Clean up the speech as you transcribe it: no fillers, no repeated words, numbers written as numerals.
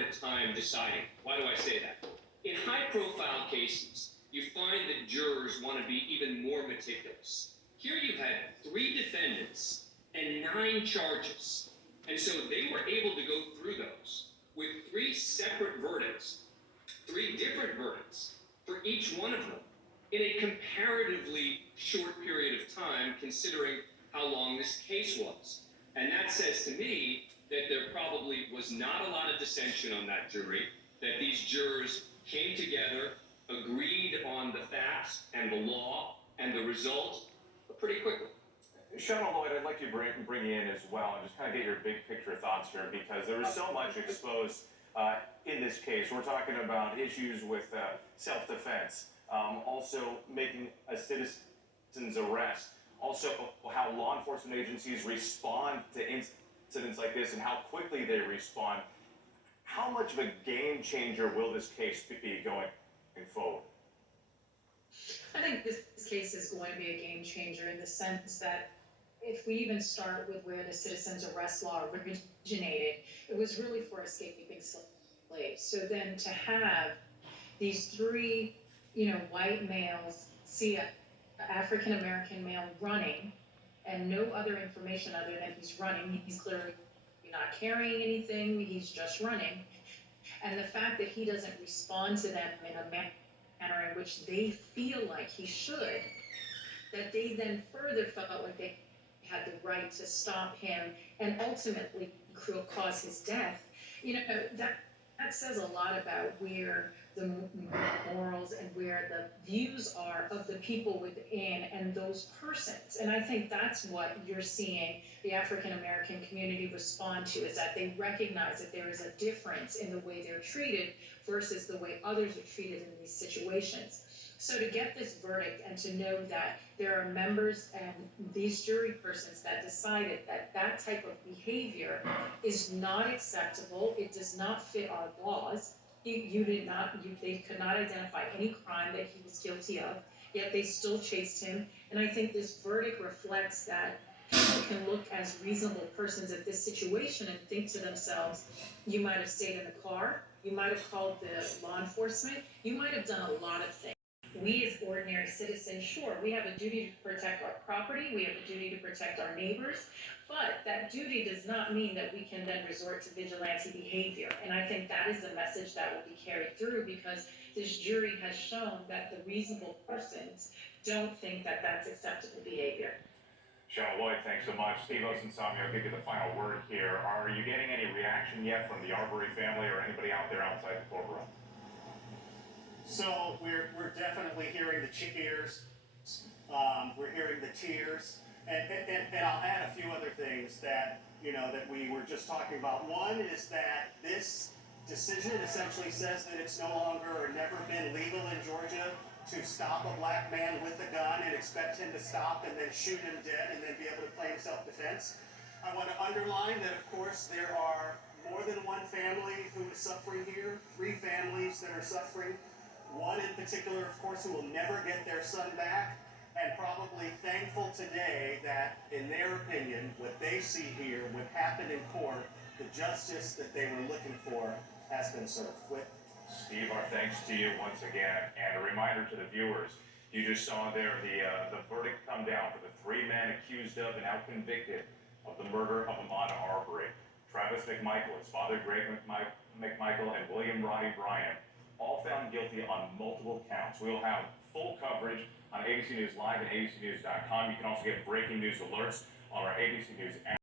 harder time deciding. Why do I say that? In high-profile cases, you find that jurors want to be even more meticulous. Here you had 3 defendants and 9 charges, and so they were able to go through those with 3 separate verdicts, 3 different verdicts for each one of them in a comparatively short period of time, considering how long this case was. And that says to me that there probably was not a lot of dissension on that jury, that these jurors came together, agreed on the facts and the law and the result pretty quickly. Sean Lloyd, I'd like to bring you in as well and just kind of get your big picture thoughts here, because there was so much exposed in this case. We're talking about issues with self-defense, also making a citizen's arrest, also how law enforcement agencies respond to incidents like this and how quickly they respond. How much of a game changer will this case be going forward? I think this case is going to be a game changer in the sense that if we even start with where the citizen's arrest law originated, it was really for escaping slaves. So then to have these 3, white males see an African-American male running and no other information other than he's running, he's clearly not carrying anything, he's just running. And the fact that he doesn't respond to them in a manner in which they feel like he should, that they then further felt like they had the right to stop him and ultimately cause his death. That says a lot about where the morals and where the views are of the people within and those persons. And I think that's what you're seeing the African American community respond to, is that they recognize that there is a difference in the way they're treated versus the way others are treated in these situations. So to get this verdict and to know that there are members and these jury persons that decided that that type of behavior is not acceptable, it does not fit our laws. They could not identify any crime that he was guilty of, yet they still chased him. And I think this verdict reflects that people can look as reasonable persons at this situation and think to themselves, you might have stayed in the car, you might have called the law enforcement, you might have done a lot of things. We as ordinary citizens, sure, we have a duty to protect our property, we have a duty to protect our neighbors, but that duty does not mean that we can then resort to vigilante behavior. And I think that is the message that will be carried through, because this jury has shown that the reasonable persons don't think that that's acceptable behavior. Sean Lloyd, thanks so much. Steve Osensami, I'll give you the final word here. Are you getting any reaction yet from the Arbery family or anybody out there outside the courtroom? So we're definitely hearing the cheers, we're hearing the tears, and I'll add a few other things that that we were just talking about. One is that this decision essentially says that it's no longer or never been legal in Georgia to stop a black man with a gun and expect him to stop and then shoot him dead and then be able to claim self-defense. I want to underline that, of course, there are more than one family who is suffering here, 3 families that are suffering. One in particular, of course, who will never get their son back, and probably thankful today that, in their opinion, what they see here, what happened in court, the justice that they were looking for has been served. Steve, our thanks to you once again, and a reminder to the viewers, you just saw there the verdict come down for the 3 men accused of and now convicted of the murder of Ahmaud Arbery. Travis McMichael, his father Greg McMichael, and William Roddy Bryan, all found guilty on multiple counts. We'll have full coverage on ABC News Live and abcnews.com. You can also get breaking news alerts on our ABC News app.